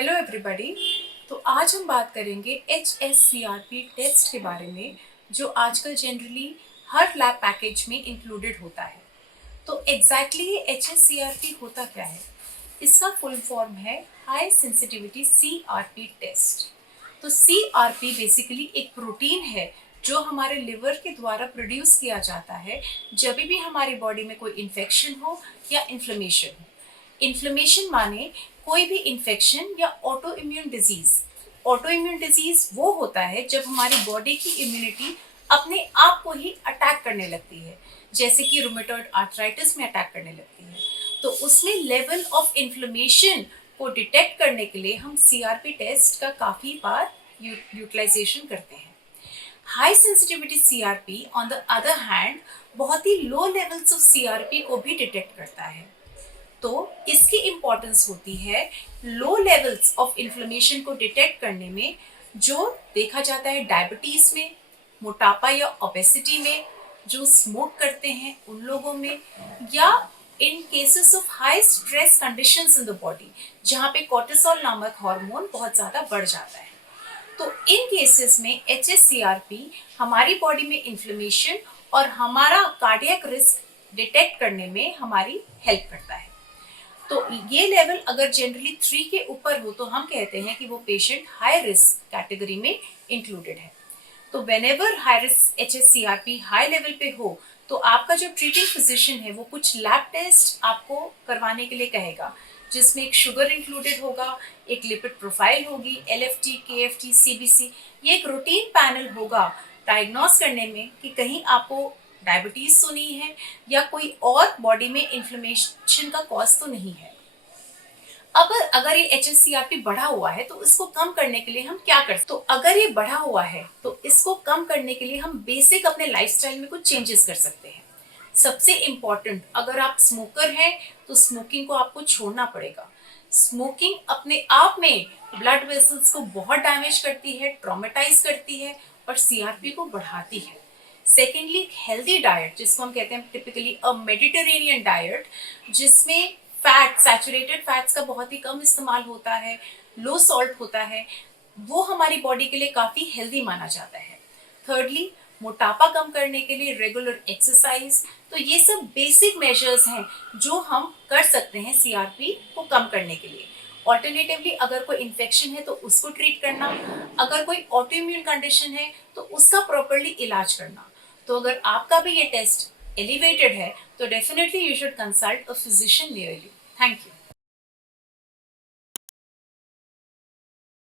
Hello everybody. तो आज हम बात करेंगे HSCRP टेस्ट के बारे में, जो आजकल जनरली हर लैब पैकेज में इंक्लूडेड होता है। तो एग्जैक्टली ये HSCRP होता क्या है? इसका फुल फॉर्म है हाई सेंसिटिविटी CRP टेस्ट। तो CRP बेसिकली एक प्रोटीन है जो हमारे लिवर के द्वारा प्रोड्यूस किया जाता है जब भी हमारी बॉडी में कोई इन्फेक्शन हो या इन्फ्लेमेशन हो। इन्फ्लेमेशन माने कोई भी इन्फेक्शन या auto immune disease. Auto immune disease वो होता है जब हमारी बॉडी की इम्यूनिटी अपने आप को ही अटैक करने लगती है, जैसे कि रूमेटॉइड आर्थराइटिस में अटैक करने लगती है। तो उसमें लेवल ऑफ इन्फ्लेमेशन को डिटेक्ट करने के लिए हम सीआरपी टेस्ट का काफ़ी बार यूटिलाइजेशन करते हैं। High sensitivity CRP on the other hand बहुत ही लो लेवल्स ऑफ सीआरपी को भी डिटेक्ट करता है। तो इसकी इम्पोर्टेंस होती है लो लेवल्स ऑफ इन्फ्लेमेशन को डिटेक्ट करने में, जो देखा जाता है डायबिटीज में, मोटापा या ओबेसिटी में, जो स्मोक करते हैं उन लोगों में, या in cases of high stress conditions in the body जहाँ पे कोर्टिसोल नामक हार्मोन बहुत ज़्यादा बढ़ जाता है। तो इन केसेस में HSCRP हमारी बॉडी में इन्फ्लेमेशन और हमारा कार्डियक रिस्क डिटेक्ट करने में हमारी हेल्प करता है। तो ये लेवल अगर जनरली 3 के ऊपर हो तो हम कहते हैं कि वो पेशेंट हाई रिस्क कैटेगरी में इंक्लूडेड है। तो whenever high risk HSCRP high level पे हो तो आपका जो ट्रीटिंग फिजिशियन है वो कुछ लैब टेस्ट आपको करवाने के लिए कहेगा, जिसमें एक शुगर इंक्लूडेड होगा, एक लिपिड प्रोफाइल होगी, LFT, KFT, CBC। ये एक रूटीन पैनल होगा डायग्नोस करने में कि कहीं आपको डायबिटीज तो नहीं है या कोई और बॉडी में इन्फ्लेमेशन का कॉज तो नहीं है। अब अगर ये HSCRP बढ़ा हुआ है तो इसको कम करने के लिए हम क्या कर सकते हैं? तो अगर ये बढ़ा हुआ है तो इसको कम करने के लिए हम बेसिक अपने लाइफस्टाइल में कुछ चेंजेस कर सकते हैं। सबसे इम्पॉर्टेंट, अगर आप स्मोकर हैं तो स्मोकिंग को आपको छोड़ना पड़ेगा। स्मोकिंग अपने आप में ब्लड वेसल्स को बहुत डैमेज करती है, ट्रॉमेटाइज करती है और CRP को बढ़ाती है। सेकेंडली, हेल्दी डाइट जिसको हम कहते हैं टिपिकली अ मेडिटेरेनियन डाइट, जिसमें फैट, सैचुरेटेड फैट्स का बहुत ही कम इस्तेमाल होता है, लो सॉल्ट होता है, वो हमारी बॉडी के लिए काफ़ी हेल्दी माना जाता है। थर्डली, मोटापा कम करने के लिए रेगुलर एक्सरसाइज। तो ये सब बेसिक मेजर्स हैं जो हम कर सकते हैं CRP को कम करने के लिए। ऑल्टरनेटिवली, अगर कोई इन्फेक्शन है तो उसको ट्रीट करना, अगर कोई ऑटो इम्यून कंडीशन है तो उसका प्रॉपरली इलाज करना। तो अगर आपका भी ये टेस्ट एलिवेटेड है तो definitely you should consult a physician near you. Thank you.